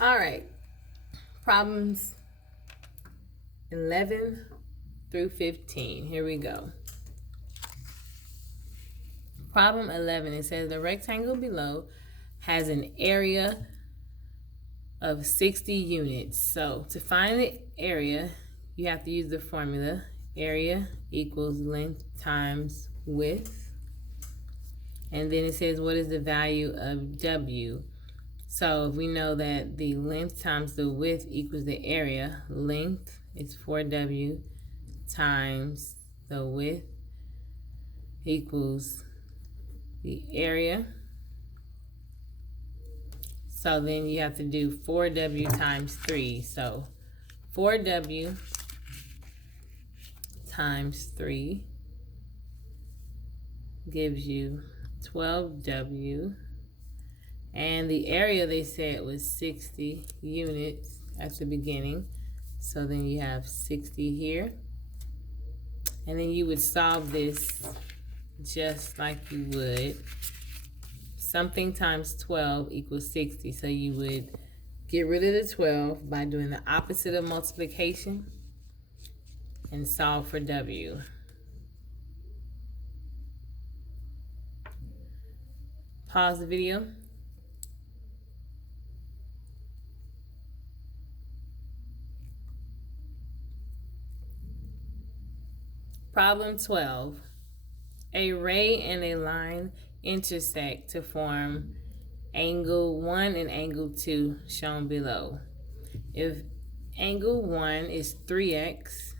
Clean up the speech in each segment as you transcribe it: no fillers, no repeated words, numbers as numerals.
All right, problems 11 through 15. Here we go. Problem 11, it says the rectangle below has an area of 60 units. So to find the area, you have to use the formula. Area equals length times width. And then it says what is the value of W? So we know that the length times the width equals the area. Length is 4W times the width equals the area. So then you have to do 4W times 3. So 4W times 3 gives you 12W. And the area they said was 60 units at the beginning. So then you have 60 here. And then you would solve this just like you would. Something times 12 equals 60. So you would get rid of the 12 by doing the opposite of multiplication and solve for W. Pause the video. Problem 12. A ray and a line intersect to form angle 1 and angle 2 shown below. If angle 1 is 3x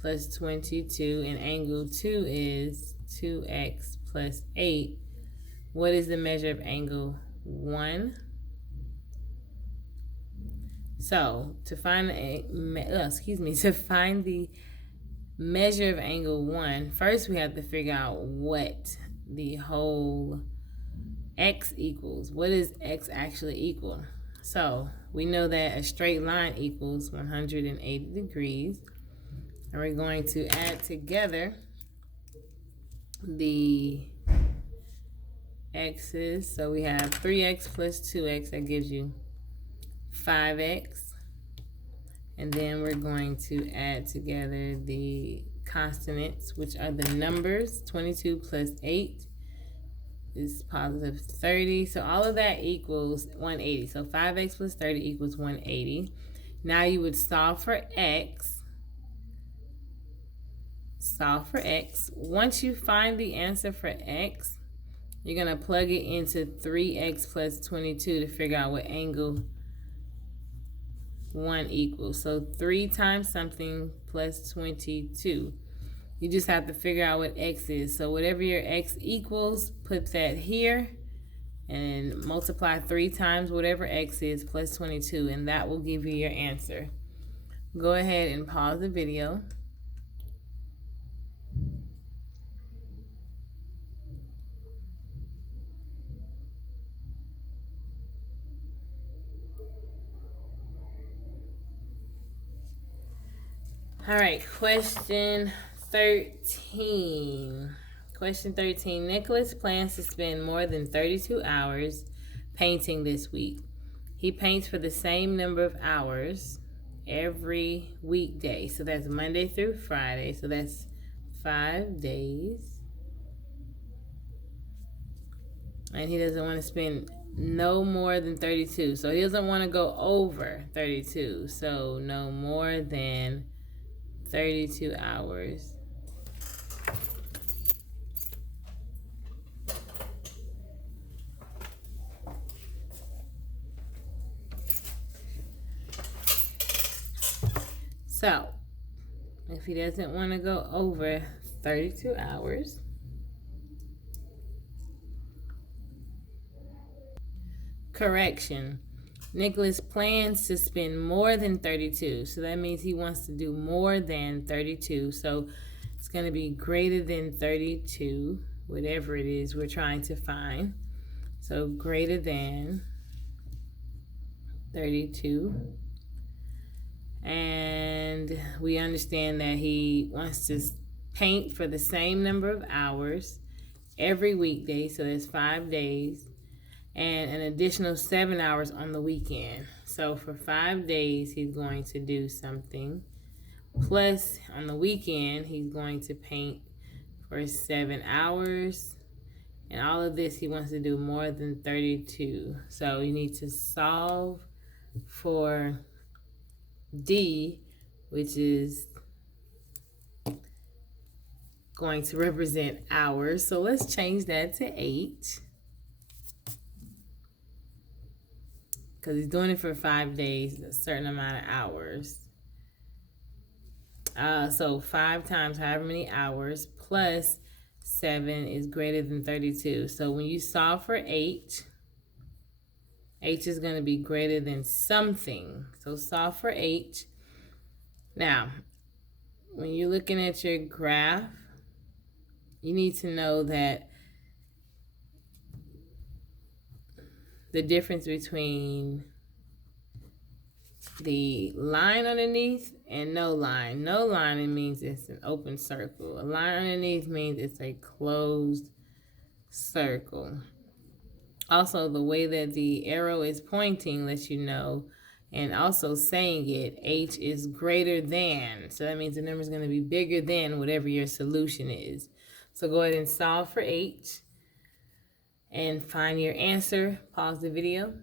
plus 22 and angle 2 is 2x plus 8, what is the measure of angle 1? So to find the measure of angle 1, first we have to figure out what the whole x equals. What does x actually equal? So we know that a straight line equals 180 degrees. And we're going to add together the x's. So we have 3x plus 2x, that gives you 5x. And then we're going to add together the consonants, which are the numbers. 22 plus 8 is positive 30. So all of that equals 180. So 5x plus 30 equals 180. Now you would solve for x. Solve for x. Once you find the answer for x, you're going to plug it into 3x plus 22 to figure out what angle 1 equals. So 3 times something plus 22. You just have to figure out what x is. So whatever your x equals, put that here and multiply 3 times whatever x is plus 22, and that will give you your answer. Go ahead and pause the video. All right, question 13. Question 13. Nicholas plans to spend more than 32 hours painting this week. He paints for the same number of hours every weekday. So that's Monday through Friday. So that's 5 days. And he doesn't want to spend no more than 32. So he doesn't want to go over 32. So no more than 32 hours. So, if he doesn't want to go over 32 hours, correction. Nicholas plans to spend more than 32. So that means he wants to do more than 32. So it's going to be greater than 32, whatever it is we're trying to find. So greater than 32. And we understand that he wants to paint for the same number of hours every weekday. So that's 5 days. and an additional 7 hours on the weekend. So for 5 days, he's going to do something. Plus, on the weekend, he's going to paint for 7 hours. And all of this, he wants to do more than 32. So you need to solve for D, which is going to represent hours. So let's change that to 8. Because he's doing it for 5 days, a certain amount of hours. So 5 times however many hours plus 7 is greater than 32. So when you solve for H is going to be greater than something. So solve for H. Now, when you're looking at your graph, you need to know that the difference between the line underneath and no line. No line, it means it's an open circle. A line underneath means it's a closed circle. Also, the way that the arrow is pointing lets you know, and also saying it, H is greater than. So that means the number is going to be bigger than whatever your solution is. So go ahead and solve for H and find your answer. Pause the video.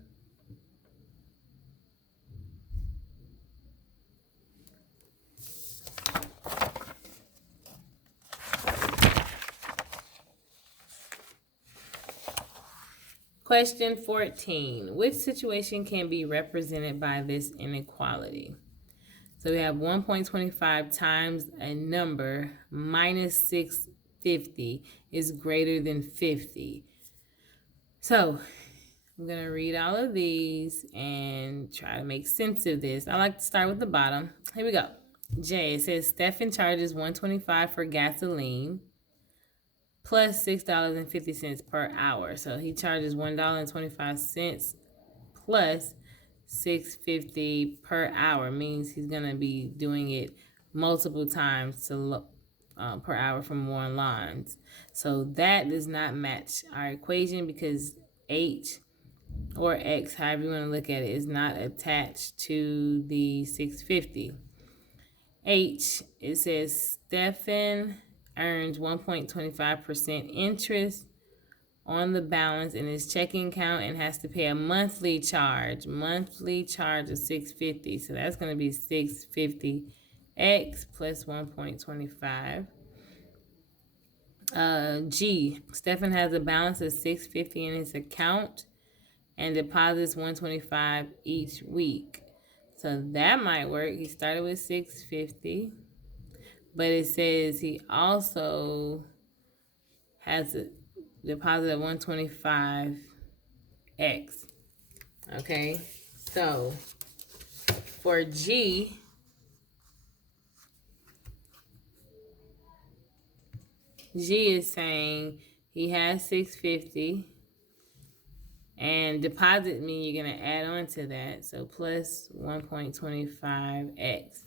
Question 14. Which situation can be represented by this inequality? So we have 1.25 times a number minus 650 is greater than 50. So I'm going to read all of these and try to make sense of this. I like to start with the bottom. Here we go. J, it says Stephen charges $1.25 for gasoline plus $6.50 per hour. So he charges $1.25 plus $6.50 per hour. Means he's gonna be doing it multiple times per hour for more lines. So that does not match our equation because H or X, however you want to look at it, is not attached to the 650. H, it says Stephen earns 1.25% interest on the balance in his checking account and has to pay a monthly charge of $6.50. So that's going to be $6.50x plus 1.25. G, Stephen has a balance of $6.50 in his account and deposits $1.25 each week. So that might work. He started with $6.50. But it says he also has a deposit of $1.25x. Okay, so for G, is saying he has $6.50 and deposit means you're going to add on to that. So plus 1.25x.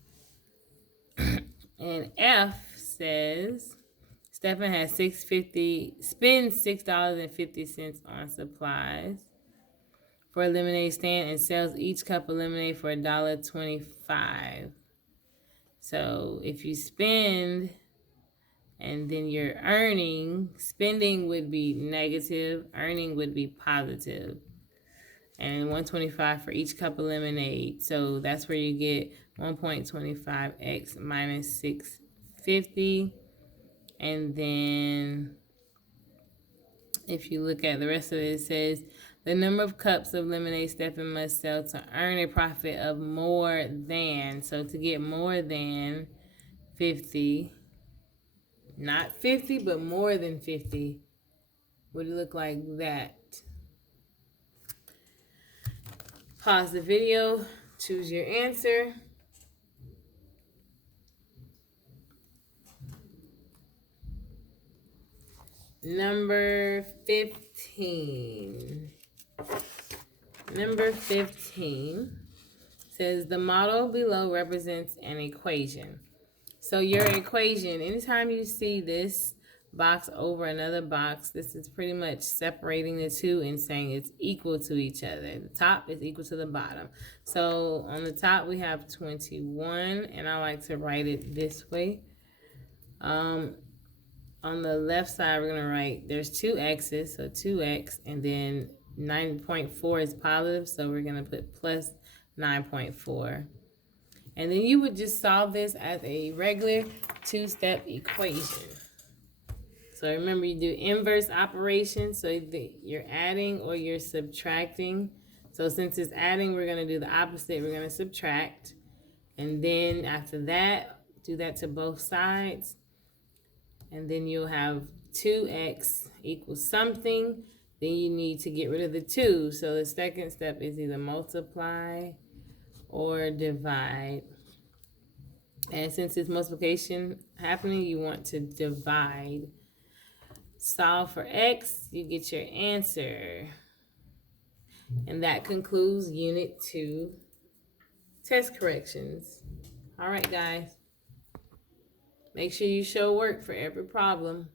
And F says Stephen has $6.50, spends $6.50 on supplies for a lemonade stand and sells each cup of lemonade for $1.25. So if you spend and then you're earning, spending would be negative, earning would be positive. And $1.25 for each cup of lemonade. So that's where you get 1.25x minus $6.50. And then if you look at the rest of it, it says the number of cups of lemonade Stephen must sell to earn a profit of more than. So to get more than 50, not 50, but more than 50, would it look like that? Pause the video, choose your answer. Number 15. Number 15 says the model below represents an equation. So your equation, anytime you see this box over another box. This is pretty much separating the two and saying it's equal to each other. The top is equal to the bottom. So on the top we have 21, and I like to write it this way. On the left side, we're going to write, there's two x's, so 2x, and then 9.4 is positive, so we're going to put plus 9.4. And then you would just solve this as a regular two-step equation. So remember, you do inverse operations, so you're adding or you're subtracting. So since it's adding, we're going to do the opposite. We're going to subtract. And then after that, do that to both sides. And then you'll have 2x equals something. Then you need to get rid of the 2. So the second step is either multiply or divide. And since it's multiplication happening, you want to divide. Solve for x, you get your answer. And that concludes Unit 2 test corrections. All right, guys. Make sure you show work for every problem.